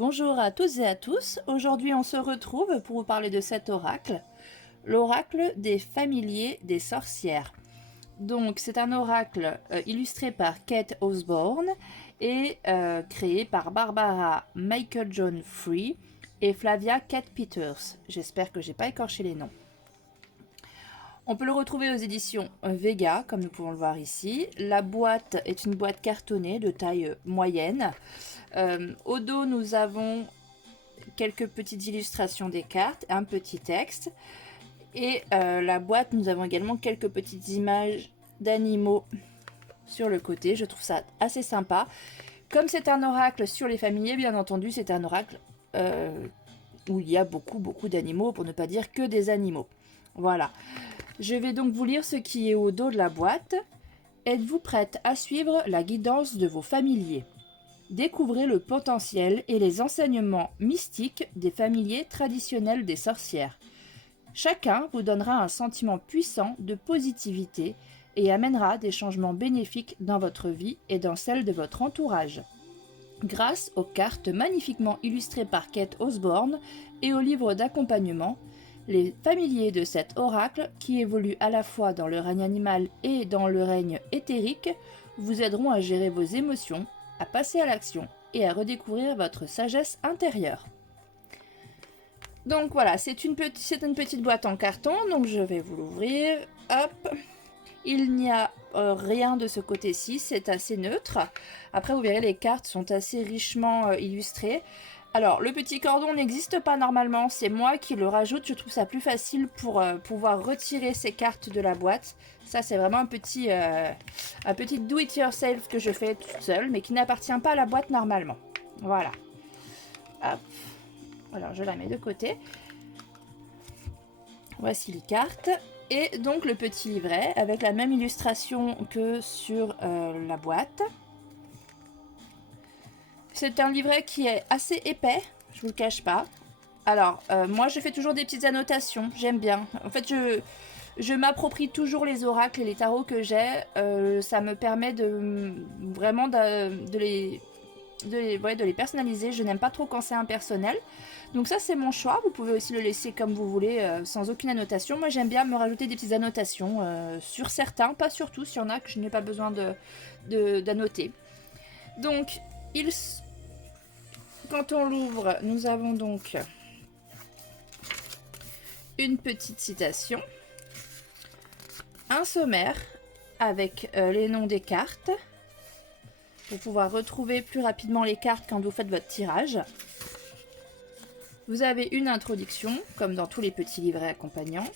Bonjour à toutes et à tous, aujourd'hui on se retrouve pour vous parler de cet oracle, l'oracle des familiers des sorcières. Donc c'est un oracle illustré par Kate Osborne et créé par Barbara Michael John Free et Flavia Kate Peters. J'espère que j'ai pas écorché les noms. On peut le retrouver aux éditions Vega, comme nous pouvons le voir ici. La boîte est une boîte cartonnée de taille moyenne. Au dos, nous avons quelques petites illustrations des cartes, un petit texte. Et la boîte, nous avons également quelques petites images d'animaux sur le côté. Je trouve ça assez sympa. Comme c'est un oracle sur les familiers, bien entendu, c'est un oracle où il y a beaucoup d'animaux, pour ne pas dire que des animaux. Voilà. Je vais donc vous lire ce qui est au dos de la boîte. Êtes-vous prête à suivre la guidance de vos familiers? Découvrez le potentiel et les enseignements mystiques des familiers traditionnels des sorcières. Chacun vous donnera un sentiment puissant de positivité et amènera des changements bénéfiques dans votre vie et dans celle de votre entourage. Grâce aux cartes magnifiquement illustrées par Kate Osborne et au livre d'accompagnement, les familiers de cet oracle, qui évoluent à la fois dans le règne animal et dans le règne éthérique, vous aideront à gérer vos émotions, à passer à l'action et à redécouvrir votre sagesse intérieure. Donc voilà, c'est une petite boîte en carton, donc je vais vous l'ouvrir. Hop, il n'y a rien de ce côté-ci, c'est assez neutre. Après, vous verrez, les cartes sont assez richement illustrées. Alors, le petit cordon n'existe pas normalement, c'est moi qui le rajoute. Je trouve ça plus facile pour pouvoir retirer ces cartes de la boîte. Ça, c'est vraiment un petit do-it-yourself que je fais toute seule, mais qui n'appartient pas à la boîte normalement. Voilà. Hop. Alors, je la mets de côté. Voici les cartes. Et donc, le petit livret avec la même illustration que sur la boîte. C'est un livret qui est assez épais, je vous le cache pas. Alors, moi je fais toujours des petites annotations, j'aime bien. En fait, je m'approprie toujours les oracles et les tarots que j'ai. Ça me permet vraiment de les personnaliser. Je n'aime pas trop quand c'est impersonnel. Donc ça, c'est mon choix. Vous pouvez aussi le laisser comme vous voulez, sans aucune annotation. Moi, j'aime bien me rajouter des petites annotations sur certains, pas sur tous. Il y en a que je n'ai pas besoin d'annoter. Donc, quand on l'ouvre, nous avons donc une petite citation, un sommaire avec les noms des cartes pour pouvoir retrouver plus rapidement les cartes quand vous faites votre tirage. Vous avez une introduction, comme dans tous les petits livrets accompagnants.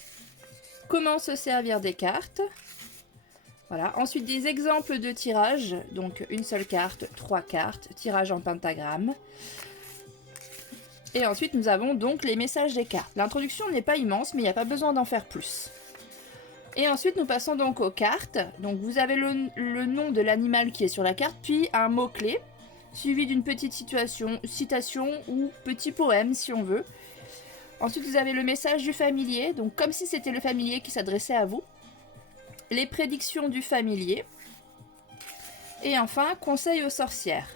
Comment se servir des cartes. Voilà. Ensuite, des exemples de tirage. Donc, une seule carte, 3 cartes, tirage en pentagramme. Et ensuite, nous avons donc les messages des cartes. L'introduction n'est pas immense, mais il n'y a pas besoin d'en faire plus. Et ensuite, nous passons donc aux cartes. Donc, vous avez le nom de l'animal qui est sur la carte, puis un mot-clé, suivi d'une petite citation ou petit poème, si on veut. Ensuite, vous avez le message du familier, donc comme si c'était le familier qui s'adressait à vous. Les prédictions du familier. Et enfin, conseil aux sorcières.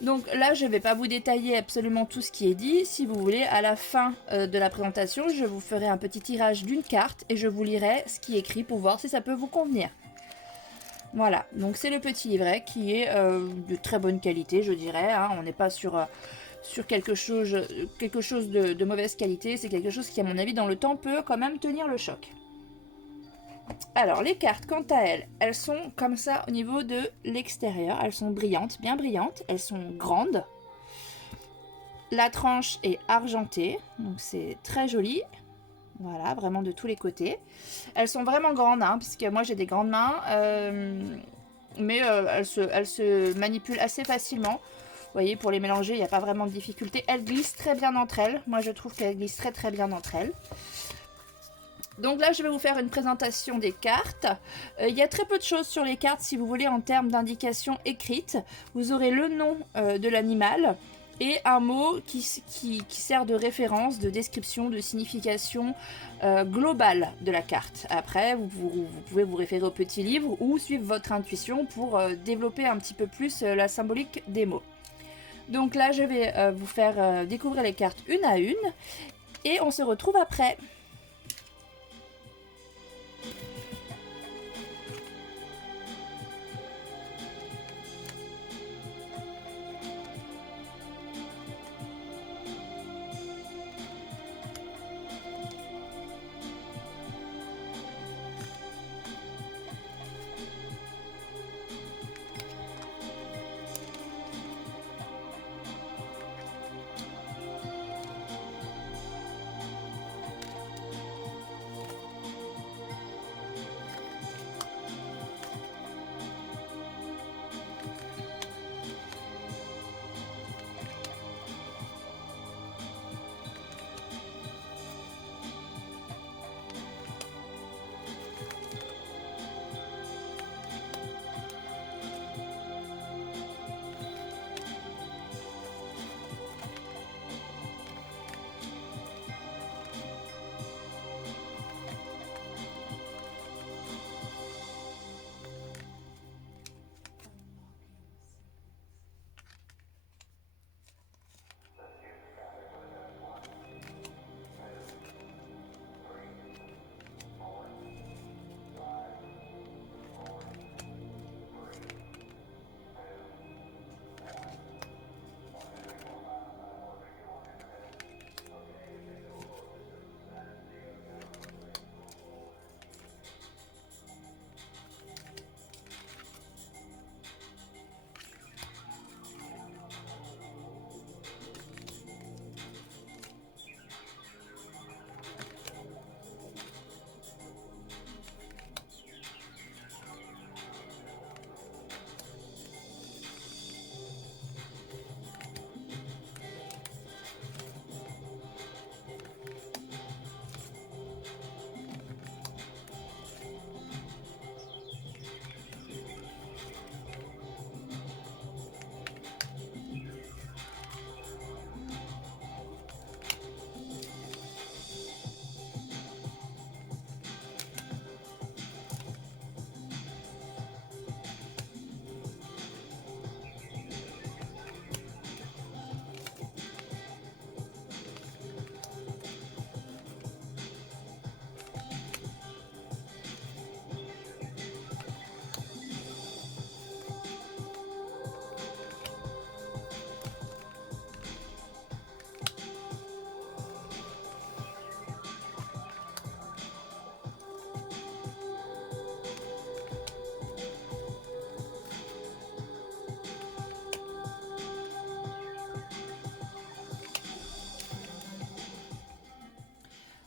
Donc là, je ne vais pas vous détailler absolument tout ce qui est dit. Si vous voulez, à la fin de la présentation, je vous ferai un petit tirage d'une carte et je vous lirai ce qui est écrit pour voir si ça peut vous convenir. Voilà, donc c'est le petit livret qui est de très bonne qualité, je dirais. Hein. On n'est pas sur quelque chose de mauvaise qualité. C'est quelque chose qui, à mon avis, dans le temps, peut quand même tenir le choc. Alors, les cartes, quant à elles, elles sont comme ça au niveau de l'extérieur. Elles sont brillantes, bien brillantes. Elles sont grandes. La tranche est argentée, donc c'est très joli. Voilà, vraiment de tous les côtés. Elles sont vraiment grandes, hein, puisque moi j'ai des grandes mains. Mais elles se manipulent assez facilement. Vous voyez, pour les mélanger, il n'y a pas vraiment de difficulté. Elles glissent très bien entre elles. Moi, je trouve qu'elles glissent très bien entre elles. Donc là, je vais vous faire une présentation des cartes. Il y a très peu de choses sur les cartes, si vous voulez, en termes d'indications écrites. Vous aurez le nom de l'animal et un mot qui sert de référence, de description, de signification globale de la carte. Après, vous pouvez vous référer au petit livre ou suivre votre intuition pour développer un petit peu plus la symbolique des mots. Donc là, je vais vous faire découvrir les cartes une à une et on se retrouve après.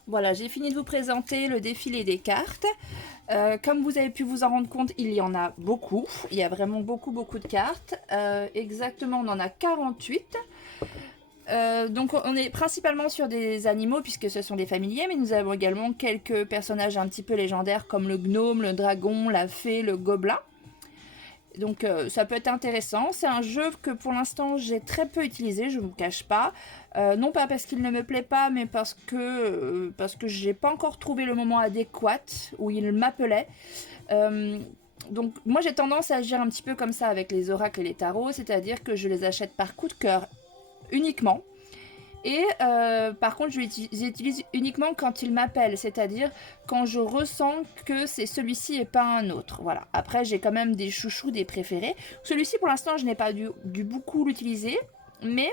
Voilà, j'ai fini de vous présenter le défilé des cartes. Comme vous avez pu vous en rendre compte, il y en a beaucoup. Il y a vraiment beaucoup de cartes. Exactement, on en a 48. Donc on est principalement sur des animaux puisque ce sont des familiers, mais nous avons également quelques personnages un petit peu légendaires comme le gnome, le dragon, la fée, le gobelin. Donc ça peut être intéressant. C'est un jeu que pour l'instant j'ai très peu utilisé, je ne vous cache pas. Non pas parce qu'il ne me plaît pas, mais parce que j'ai pas encore trouvé le moment adéquat où il m'appelait. Donc moi j'ai tendance à agir un petit peu comme ça avec les oracles et les tarots, c'est-à-dire que je les achète par coup de cœur uniquement. Et par contre, je les utilise uniquement quand ils m'appellent, c'est-à-dire quand je ressens que c'est celui-ci et pas un autre. Voilà. Après, j'ai quand même des chouchous, des préférés. Celui-ci, pour l'instant, je n'ai pas dû beaucoup l'utiliser, mais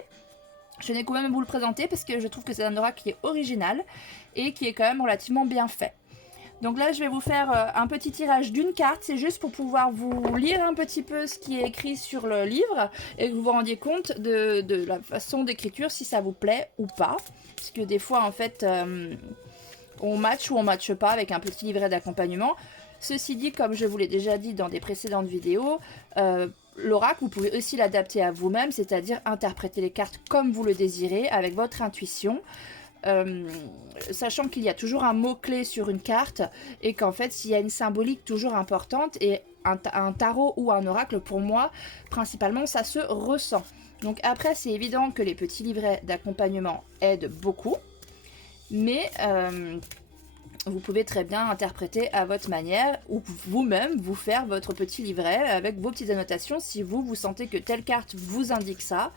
je n'ai quand même vous le présenter parce que je trouve que c'est un oracle qui est original et qui est quand même relativement bien fait. Donc là, je vais vous faire un petit tirage d'une carte. C'est juste pour pouvoir vous lire un petit peu ce qui est écrit sur le livre et que vous vous rendiez compte de la façon d'écriture, si ça vous plaît ou pas. Parce que des fois, en fait, on match ou on matche pas avec un petit livret d'accompagnement. Ceci dit, comme je vous l'ai déjà dit dans des précédentes vidéos, l'oracle, vous pouvez aussi l'adapter à vous-même, c'est-à-dire interpréter les cartes comme vous le désirez, avec votre intuition. Sachant qu'il y a toujours un mot-clé sur une carte et qu'en fait il y a une symbolique toujours importante et un tarot ou un oracle pour moi principalement ça se ressent. Donc après c'est évident que les petits livrets d'accompagnement aident beaucoup, mais vous pouvez très bien interpréter à votre manière ou vous-même vous faire votre petit livret avec vos petites annotations si vous sentez que telle carte vous indique ça.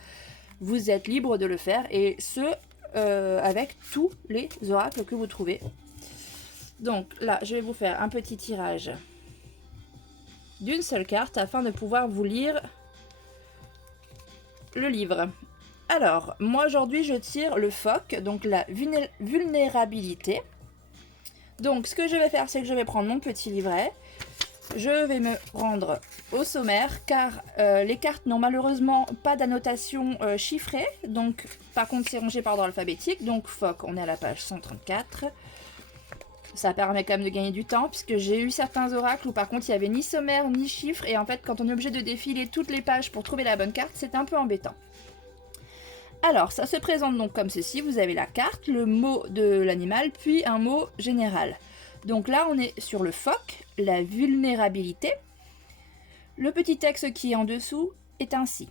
vous êtes libre de le faire, et ce, avec tous les oracles que vous trouvez. Donc là, je vais vous faire un petit tirage d'une seule carte afin de pouvoir vous lire le livre. Alors, moi aujourd'hui je tire le phoque, donc la vulnérabilité. Donc ce que je vais faire, c'est que je vais prendre mon petit livret, je vais me rendre au sommaire, car les cartes n'ont malheureusement pas d'annotation chiffrée, donc par contre c'est rangé par ordre alphabétique, donc phoque, on est à la page 134. Ça permet quand même de gagner du temps, puisque j'ai eu certains oracles où par contre il n'y avait ni sommaire ni chiffre, et en fait quand on est obligé de défiler toutes les pages pour trouver la bonne carte, c'est un peu embêtant. Alors ça se présente donc comme ceci, vous avez la carte, le mot de l'animal, puis un mot général. Donc là on est sur le phoque, la vulnérabilité. Le petit texte qui est en dessous est ainsi.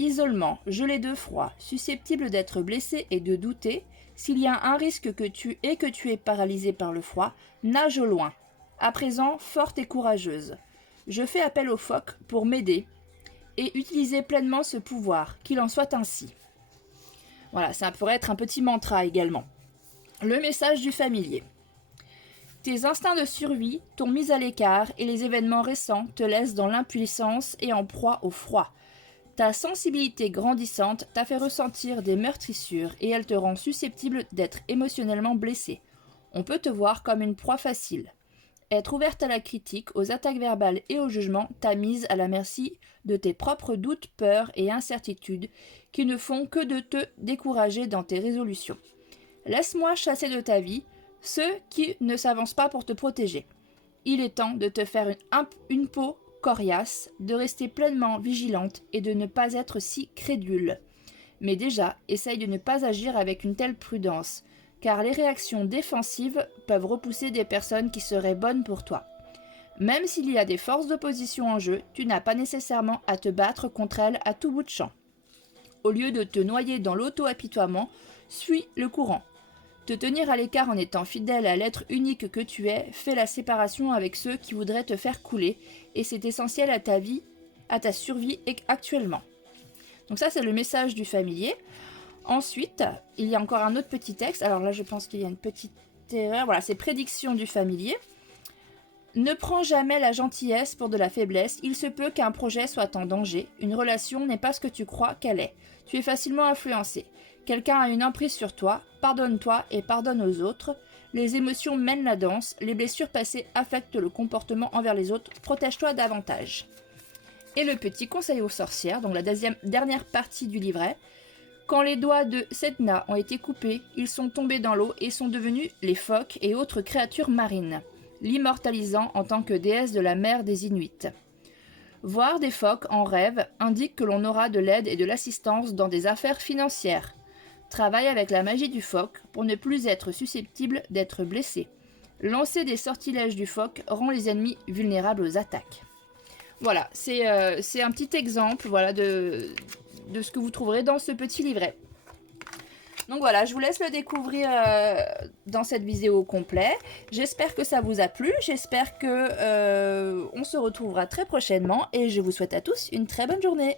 Isolement, gelé de froid, susceptible d'être blessé et de douter. S'il y a un risque que tu es paralysé par le froid, nage au loin. À présent, forte et courageuse. Je fais appel au phoque pour m'aider et utiliser pleinement ce pouvoir, qu'il en soit ainsi. Voilà, ça pourrait être un petit mantra également. Le message du familier. Tes instincts de survie t'ont mis à l'écart et les événements récents te laissent dans l'impuissance et en proie au froid. Ta sensibilité grandissante t'a fait ressentir des meurtrissures et elle te rend susceptible d'être émotionnellement blessé. On peut te voir comme une proie facile. Être ouverte à la critique, aux attaques verbales et au jugement t'a mise à la merci de tes propres doutes, peurs et incertitudes qui ne font que de te décourager dans tes résolutions. Laisse-moi chasser de ta vie ceux qui ne s'avancent pas pour te protéger. Il est temps de te faire une peau coriace, de rester pleinement vigilante et de ne pas être si crédule. Mais déjà, essaye de ne pas agir avec une telle prudence, car les réactions défensives peuvent repousser des personnes qui seraient bonnes pour toi. Même s'il y a des forces d'opposition en jeu, tu n'as pas nécessairement à te battre contre elles à tout bout de champ. Au lieu de te noyer dans l'auto-apitoiement, suis le courant. Te tenir à l'écart en étant fidèle à l'être unique que tu es fait la séparation avec ceux qui voudraient te faire couler, et c'est essentiel à ta vie, à ta survie actuellement. Donc ça c'est le message du familier. Ensuite, il y a encore un autre petit texte. Alors là je pense qu'il y a une petite erreur. Voilà, c'est prédiction du familier. Ne prends jamais la gentillesse pour de la faiblesse. Il se peut qu'un projet soit en danger. Une relation n'est pas ce que tu crois qu'elle est. Tu es facilement influencé. Quelqu'un a une emprise sur toi, pardonne-toi et pardonne aux autres. Les émotions mènent la danse, les blessures passées affectent le comportement envers les autres, protège-toi davantage. Et le petit conseil aux sorcières, donc la dernière partie du livret. Quand les doigts de Sedna ont été coupés, ils sont tombés dans l'eau et sont devenus les phoques et autres créatures marines, l'immortalisant en tant que déesse de la mer des Inuits. Voir des phoques en rêve indique que l'on aura de l'aide et de l'assistance dans des affaires financières. Travaille avec la magie du phoque pour ne plus être susceptible d'être blessé. Lancer des sortilèges du phoque rend les ennemis vulnérables aux attaques. Voilà, c'est un petit exemple voilà, de ce que vous trouverez dans ce petit livret. Donc voilà, je vous laisse le découvrir dans cette vidéo complète. J'espère que ça vous a plu, j'espère que on se retrouvera très prochainement et je vous souhaite à tous une très bonne journée.